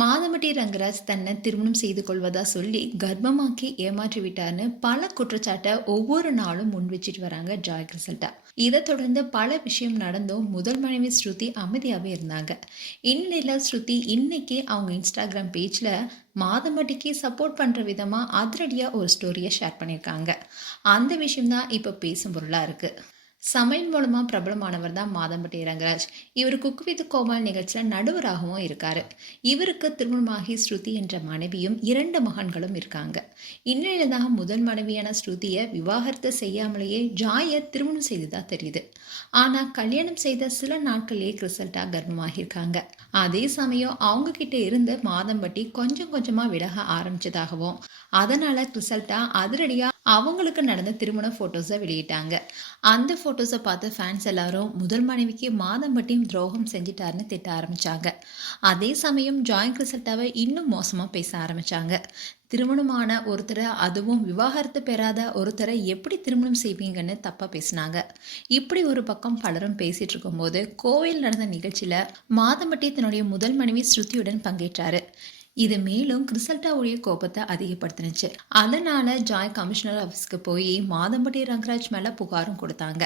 மாதமட்டி ரங்கராஜ் தன்னை திருமணம் செய்து கொள்வதா சொல்லி கர்ப்பமாக்கி ஏமாற்றி விட்டார்னு பல குற்றச்சாட்டை ஒவ்வொரு நாளும் முன் வச்சுட்டு வராங்க ஜாய் கிறிசல்டா. இதை தொடர்ந்து பல விஷயம் நடந்தும் முதல் மனைவி ஸ்ருதி அமைதியாகவே இருந்தாங்க. இந்நிலையில் ஸ்ருதி இன்னைக்கு அவங்க இன்ஸ்டாகிராம் பேஜ்ல மாதமட்டிக்கு சப்போர்ட் பண்ற விதமா அதிரடியா ஒரு ஸ்டோரியை ஷேர் பண்ணியிருக்காங்க. அந்த விஷயம் தான் இப்போ பேசும் பொருளா இருக்கு. சமையல் மூலமா பிரபலமானவர் தான் மாதம்பட்டி ரங்கராஜ். இவர் குக் வித் கோமால் நிகழ்ச்சியில நடுவராகவும் இருக்காரு. இவருக்கு திருமணமாகி ஸ்ருதி என்ற மனைவியும் 2 மகன்களும் இருக்காங்க. இந்நிலையில தான் முதல் மனைவியான ஸ்ருதியை விவாகரத்து செய்யாமலேயே ஜாயை திருமணம் செய்ததா தெரியுது. ஆனா கல்யாணம் செய்த சில நாட்களிலேயே கிறிசல்டா கர்ப்பமாகியிருக்காங்க. அதே சமயம் அவங்க கிட்ட இருந்து மாதம்பட்டி கொஞ்சம் கொஞ்சமா விலக ஆரம்பிச்சதாகவும் அதனால கிறிசல்டா அதிரடியா அவங்களுக்கு நடந்த திருமண போட்டோஸை வெளியிட்டாங்க. அந்த போட்டோஸை பார்த்து ஃபேன்ஸ் எல்லாரும் முதல் மனைவிக்கு மாதம்பட்டியும் துரோகம் செஞ்சிட்டாருன்னு திட்ட ஆரம்பிச்சாங்க. அதே சமயம் ஜாய் கிறிசல்டாவை இன்னும் மோசமா பேச ஆரம்பிச்சாங்க. திருமணமான ஒருத்தரை, அதுவும் விவாகரத்து பெறாத ஒருத்தரை எப்படி திருமணம் செய்வீங்கன்னு தப்பா பேசினாங்க. இப்படி ஒரு பக்கம் பலரும் பேசிட்டு இருக்கும்போது கோவையில் நடந்த நிகழ்ச்சியில மாதம்பட்டி தன்னுடைய முதல் மனைவி ஸ்ருதியுடன் பங்கேற்றாரு. இது மேலும் கிறிசல்டாவுடைய கோபத்தை அதிகப்படுத்தினுச்சு. அதனால ஜாய் கமிஷனர் ஆஃபீஸ்க்கு போய் மாதம்பட்டி ரங்கராஜ் மேல புகாரும் கொடுத்தாங்க.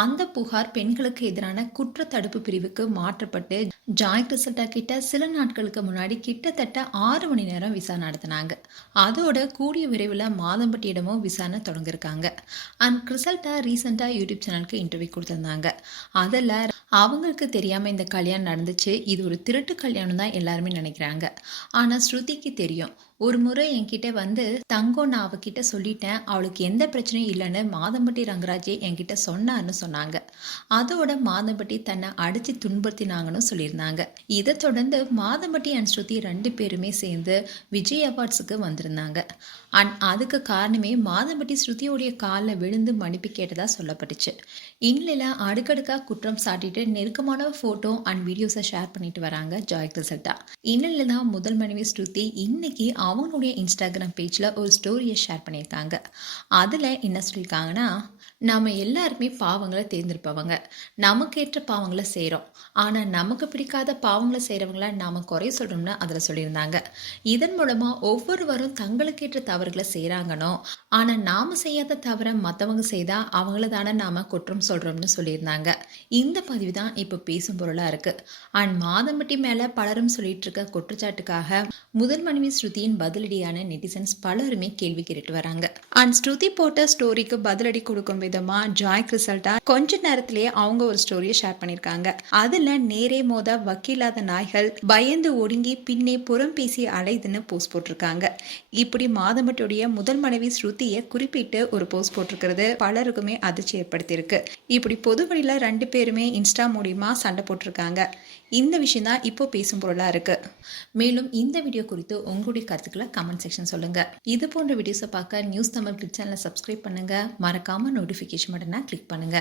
அந்த புகார் பெண்களுக்கு எதிரான குற்ற தடுப்பு பிரிவுக்கு மாற்றப்பட்டு ஜாய் கிறிசல்டா கிட்ட சில நாட்களுக்கு முன்னாடி கிட்டத்தட்ட 6 மணி நேரம் விசாரணை நடத்தினாங்க. அதோட கூடிய விரைவில் மாதம்பட்டியிடமும் விசாரணை தொடங்கியிருக்காங்க. அண்ட் கிறிசல்டா ரீசெண்டா யூடியூப் சேனலுக்கு இன்டர்வியூ கொடுத்திருந்தாங்க. அதில் அவங்களுக்கு தெரியாம இந்த கல்யாணம் நடந்துச்சு, இது ஒரு திருட்டு கல்யாணம் தான் எல்லாருமே நினைக்கிறாங்க. ஆனா ஸ்ருதிக்கு தெரியும். ஒரு முறை என்கிட்ட வந்து தங்கம் நான் அவகிட்ட சொல்லிட்டேன், அவளுக்கு எந்த பிரச்சனையும் இல்லைன்னு மாதம்பட்டி ரங்கராஜே என்கிட்ட சொன்னார்னு சொன்னாங்க. அதோட மாதம்பட்டி தன்னை அடிச்சு துன்புறுத்தினாங்கன்னு சொல்லியிருந்தாங்க. இதை தொடர்ந்து மாதம்பட்டி அண்ட் ஸ்ருதி 2 பேருமே சேர்ந்து விஜய் அவார்ட்ஸுக்கு வந்திருந்தாங்க. அண்ட் அதுக்கு காரணமே மாதம்பட்டி ஸ்ருதியோடைய காலில் விழுந்து மன்னிப்பு கேட்டதா சொல்லப்பட்டுச்சு. இந்நிலையில அடுக்கடுக்கா குற்றம் சாட்டிட்டு நெருக்கமான போட்டோ அண்ட் வீடியோஸை ஷேர் பண்ணிட்டு வராங்க ஜாய் கிறிசல்டா. இந்நிலையில தான் முதல் மனைவி ஸ்ருதி இன்னைக்கு அவங்களுடைய இன்ஸ்டாகிராம் பேஜ்ல ஒரு ஸ்டோரியை ஷேர் பண்ணியிருக்காங்க. அதுல என்ன சொல்லியிருக்காங்கன்னா, நாம எல்லாருமே பாவங்களை தேர்ந்தெடுப்பவங்க, நமக்கு ஏற்ற பாவங்களை செய்கிறோம். ஆனால் நமக்கு பிடிக்காத பாவங்களை செய்கிறவங்கள நாம குறை சொல்கிறோம்னு அதில் சொல்லியிருந்தாங்க. இதன் மூலமாக ஒவ்வொருவரும் தங்களுக்கு ஏற்ற தவறுகளை செய்கிறாங்கனோ, ஆனால் நாம் செய்யாத தவிர மற்றவங்க செய்தால் அவங்கள தானே நாம் குற்றம் சொல்கிறோம்னு சொல்லியிருந்தாங்க. இந்த பதிவு தான் இப்போ பேசும் பொருளாக இருக்குது. அண்ட் மாதம்பட்டி மேலே பலரும் சொல்லிட்டு இருக்க குற்றச்சாட்டுக்காக முதல் மனைவி ஸ்ருதியின் பதிலடியான நெட்டிசன்ஸ் பலருமே கேள்வி கேட்டு வராங்க. அண்ட் ஸ்ருதி போட்ட ஸ்டோரிக்கு பதிலடி கொடுக்கும் விதமா ஜாய் கிறிசல்டா கொஞ்ச நேரத்திலேயே அவங்க ஒரு ஸ்டோரியை ஷேர் பண்ணிருக்காங்க. அதுல நேரே மோத வக்கீலாத நாய்கள் பயந்து ஒடுங்கி பின்னே புறம் பேசி அலைதுன்னு போஸ்ட் போட்டிருக்காங்க. இப்படி மாதம்பட்டியுடைய முதல் மனைவி ஸ்ருதியை குறிப்பிட்டு ஒரு போஸ்ட் போட்டிருக்கிறது பலருக்குமே அதிர்ச்சி ஏற்படுத்தியிருக்கு. இப்படி பொது வழியில 2 பேருமே இன்ஸ்டா மூலியமா சண்டை போட்டிருக்காங்க. இந்த விஷயம் தான் இப்போ பேசும் பொருளா இருக்கு. மேலும் இந்த வீடியோ குறித்து உங்களுடைய கருத்துக்களை கமெண்ட் செக்ஷன் சொல்லுங்க. இது போன்ற வீடியோஸை பார்க்க நியூஸ் தமிழ் கிளிக் சேனலை சப்ஸ்கிரைப் பண்ணுங்க. மறக்காம நோட்டிஃபிகேஷன் பட்டனை கிளிக் பண்ணுங்க.